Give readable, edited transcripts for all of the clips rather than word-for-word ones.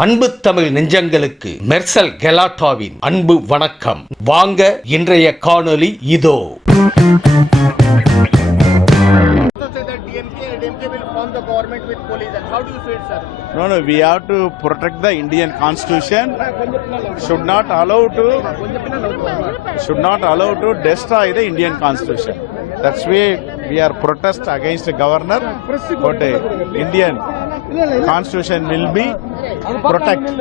அன்பு தமிழ் நெஞ்சங்களுக்கு மெர்சல் கெலாட்டாவின் அன்பு வணக்கம். வாங்க இன்றைய காணொளி இதோ. No, we have to protect the Indian Constitution. Should not allow to destroy the Indian Constitution. That's why we are protest against the governor. But Indian Constitution will be protected.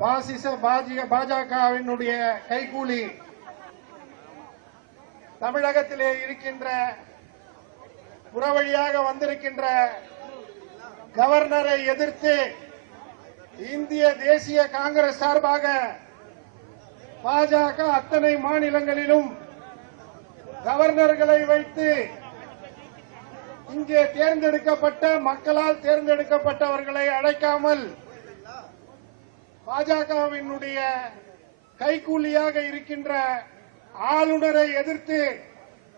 பாசிச பாஜகவினுடைய கைகூலி தமிழகத்திலே இருக்கின்ற புறவழியாக வந்திருக்கின்ற கவர்னரை எதிர்த்து இந்திய தேசிய காங்கிரஸ் சார்பாக பாஜக அத்தனை மாநிலங்களிலும் கவர்னர்களை வைத்து இங்கே தேர்ந்தெடுக்கப்பட்ட மக்களால் தேர்ந்தெடுக்கப்பட்டவர்களை அழைக்காமல் பாஜகவினுடைய கைகூலியாக இருக்கின்ற ஆளுநரை எதிர்த்து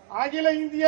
அகில இந்திய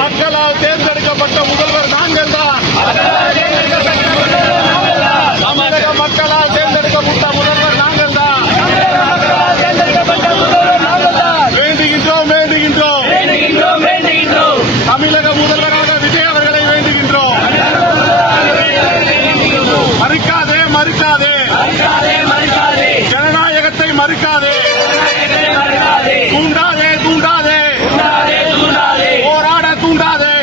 மக்களால் தேர்ந்தெடுக்கப்பட்ட முதல்வர் நாங்கள் தான். தமிழக மக்களால் தேர்ந்தெடுக்கப்பட்ட முதல்வர் நாங்கள் தான். வேண்டுகின்றோம் தமிழக முதல்வராக விஜய் அவர்களை வேண்டுகின்றோம். மறுக்காதே ஜனநாயகத்தை மறுக்காதே. தூண்டாதே போராட தூண்டாதே.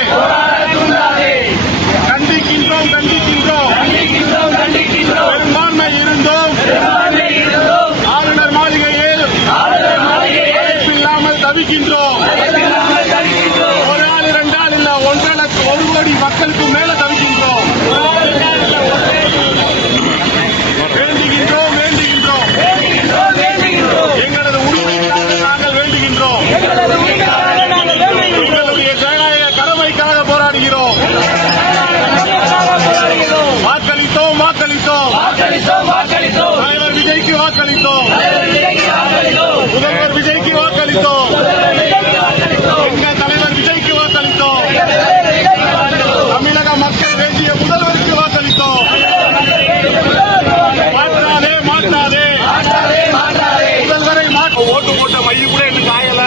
கண்டிக்கின்றோம் பெரும்பான்மை இருந்தோம் ஆளுநர் மாளிகையில் இல்லாமல் தவிக்கின்றோம். ஒரு ஆள் 2 ஆள் இல்ல 1 கோடி மக்களுக்கு மேல தவிக்கின்றோம். வேண்டுகின்றோம் ஓட்டு போட்ட மையம் கூட இன்னும் காயல.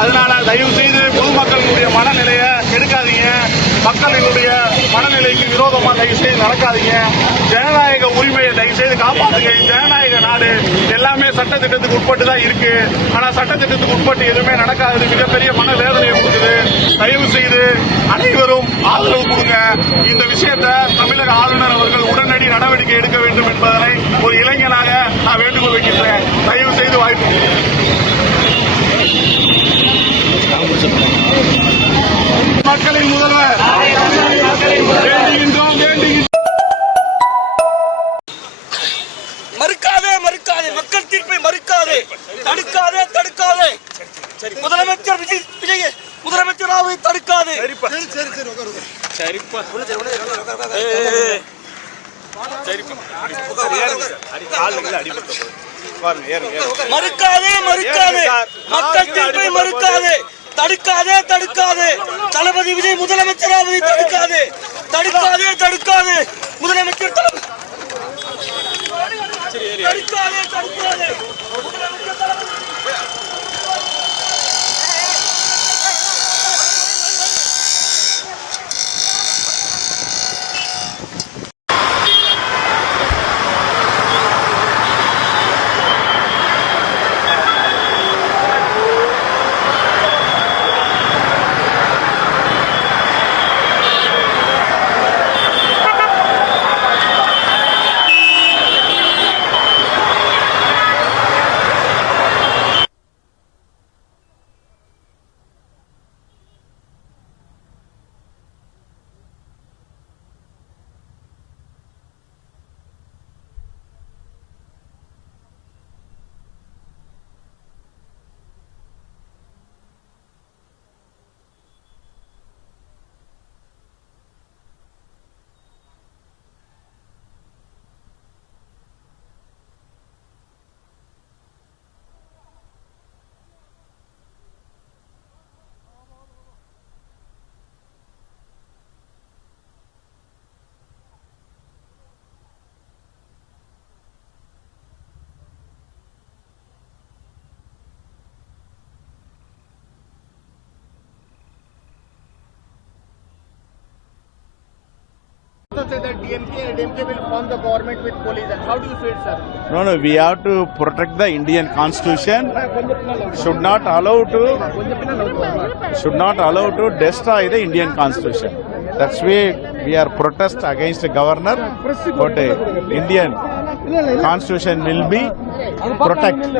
அதனால தயவு செய்து பொதுமக்களுடைய மனநிலையை கெடுக்காதீங்க. மக்களினுடைய மனநிலைக்கு விரோதமா தயவு செய்து நடக்காதீங்க. ஜனநாயக உரிமையை தயவு செய்து காப்பாத்துங்க. ஜனநாயக நாடு எல்லாமே சட்டத்திட்டத்துக்கு உட்பட்டு தான் இருக்கு. ஆனா சட்டத்திட்டத்துக்கு உட்பட்டு எதுவுமே நடக்காது. மிகப்பெரிய மனவேதனையை கொடுக்குது. தயவு செய்து அனைவரும் ஆதரவு கொடுங்க. இந்த விஷயத்தை தமிழக ஆளுநர் அவர்கள் உடனடி நடவடிக்கை எடுக்க வேண்டும் என்பதனை ஒரு இளைஞனாக நான் வேண்டுகோள் வைக்கின்றேன். தயவு செய்து வாய்ப்பு மக்களின் முதல்வர் வேண்டுகின்றோம். மறுக்காதே மறுக்காதே, மக்கள் தீர்ப்பை மறுக்காதே, தடுக்காதே தடுக்காதே. முதலமைச்சர் விஜய் முதலமைச்சராவை தடுக்காதே. மறுக்காதே மறுக்காதே, மக்கள் தீர்ப்பை மறுக்காதே, தடுக்காதே தடுக்காதே. தளபதி விஜய் முதலமைச்சராவை தடுக்காதே, தடுக்காதே தடுக்காதே. முதலமைச்சர் தடுக்காதே தடுக்காதே. Say that DMK will form the government with police. How do you feel, sir? No, we have to protect the Indian Constitution. Should not allow to destroy the Indian Constitution. That's why we are protest against the governor. But Indian Constitution will be protected.